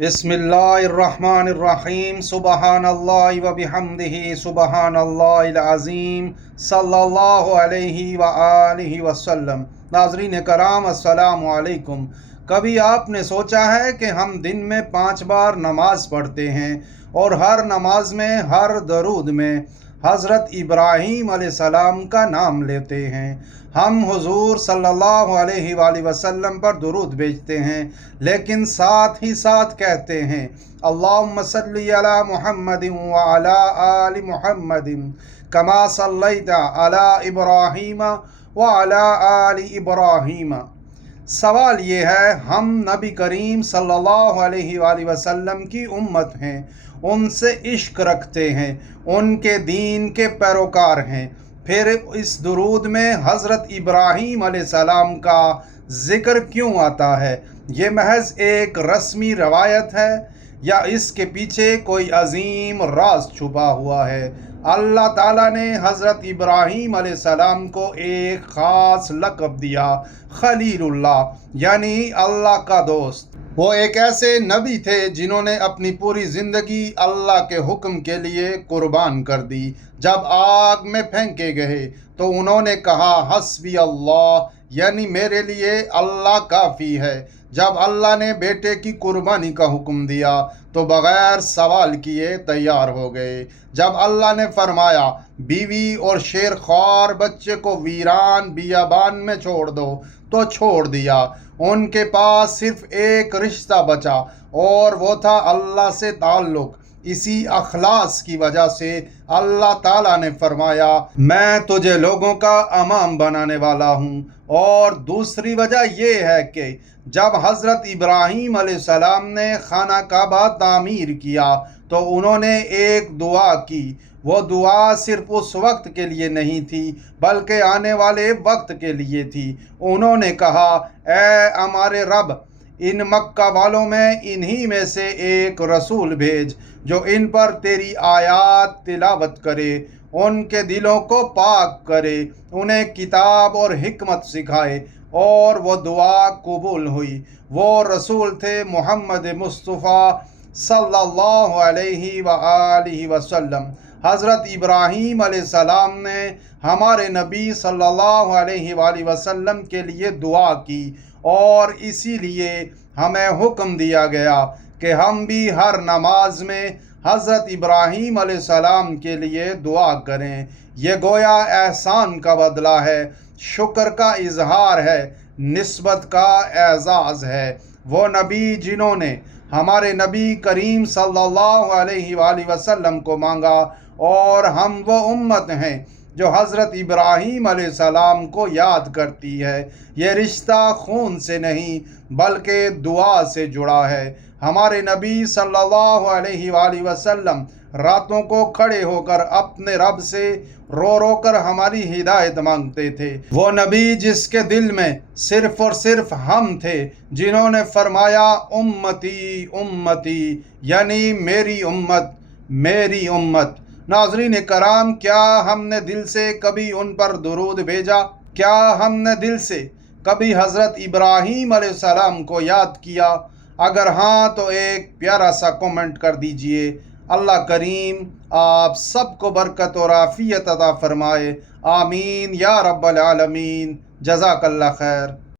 बिस्मिल्लाहिर्रहमानिर्रहीम सुबहानल्लाहि व बिहम्दिही सुबहानल्लाहिल अज़ीम सल्लल्लाहु अलैहि व आलिहि वसल्लम। नाज़रीन कराम अस्सलामु अलैकुम। कभी आपने सोचा है कि हम दिन में 5 बार नमाज पढ़ते हैं और हर नमाज में हर दरूद में हज़रत इब्राहीम अलैहिस्सलाम का नाम लेते हैं। हम हुजूर सल्लल्लाहु अलैहि वसल्लम पर दुरूद भेजते हैं, लेकिन साथ ही साथ कहते हैं अल्लाहुम्मा सल्ली अला मुहम्मदिन व अला आलि मुहम्मदिन कमा सल्लैता अला इब्राहीम व अला आलि इब्राहीम। सवाल ये है, हम नबी करीम सल्लल्लाहु अलैहि वसल्लम की उम्मत हैं, उनसे इश्क रखते हैं, उनके दीन के पैरोकार हैं, फिर इस दुरूद में हज़रत इब्राहीम अलैहिस्सलाम का ज़िक्र क्यों आता है? ये महज एक रस्मी रवायत है या इसके पीछे कोई अजीम राज छुपा हुआ है? अल्लाह ताला ने हज़रत इब्राहीम अलैहिस्सलाम को एक ख़ास लक़ब दिया, खलीलुल्लाह, यानी अल्लाह का दोस्त। वो एक ऐसे नबी थे जिन्होंने अपनी पूरी ज़िंदगी अल्लाह के हुक्म के लिए कुर्बान कर दी। जब आग में फेंके गए तो उन्होंने कहा हस्बी अल्लाह, यानी मेरे लिए अल्लाह काफ़ी है। जब अल्लाह ने बेटे की कुर्बानी का हुक्म दिया तो बग़ैर सवाल किए तैयार हो गए। जब अल्लाह ने फरमाया बीवी और शेर ख्वार बच्चे को वीरान बियाबान में छोड़ दो तो छोड़ दिया। उनके पास सिर्फ एक रिश्ता बचा और वो था अल्लाह से ताल्लुक़। इसी अखलास की वजह से अल्लाह ताला ने फरमाया मैं तुझे लोगों का इमाम बनाने वाला हूँ। और दूसरी वजह ये है कि जब हज़रत इब्राहीम अलैहिस्सलाम ने खाना काबा तामीर किया तो उन्होंने एक दुआ की। वो दुआ सिर्फ उस वक्त के लिए नहीं थी बल्कि आने वाले वक्त के लिए थी। उन्होंने कहा ऐ हमारे रब, इन मक्का वालों में इन्हीं में से एक रसूल भेज जो इन पर तेरी आयात तिलावत करे, उनके दिलों को पाक करे, उन्हें किताब और हिकमत सिखाए। और वो दुआ कबूल हुई। वो रसूल थे मोहम्मद मुस्तफ़ा सल्लल्लाहु अलैहि व आलिहि वसल्लम। हज़रत इब्राहीम अलैहिस्सलाम ने हमारे नबी सल्लल्लाहु अलैहि वसल्लम के लिए दुआ की और इसीलिए हमें हुक्म दिया गया कि हम भी हर नमाज में हज़रत इब्राहीम अलैहिस्सलाम के लिए दुआ करें। ये गोया एहसान का बदला है, शुक्र का इजहार है, निस्बत का एजाज़ है। वो नबी जिन्होंने हमारे नबी करीम सल्लल्लाहु अलैहि वसल्लम को मांगा, और हम वो उम्मत हैं जो हज़रत इब्राहीम अलैहिस्सलाम को याद करती है। ये रिश्ता खून से नहीं बल्कि दुआ से जुड़ा है। हमारे नबी सल्लल्लाहु अलैहि वसल्लम रातों को खड़े होकर अपने रब से रो रो कर हमारी हिदायत मांगते थे। वो नबी जिसके दिल में सिर्फ और सिर्फ हम थे, जिन्होंने फरमाया उम्मती उम्मती, यानी मेरी उम्मत मेरी उम्मत। नाज़रीन कराम, क्या हमने दिल से कभी उन पर दुरूद भेजा? क्या हमने दिल से कभी हज़रत इब्राहीम अलैहिस्सलाम को याद किया? अगर हाँ तो एक प्यारा सा कमेंट कर दीजिए। अल्लाह करीम आप सबको बरकत और आफियत अता फरमाए। आमीन या रब्बल आलमीन। जज़ाकल्लाह खैर।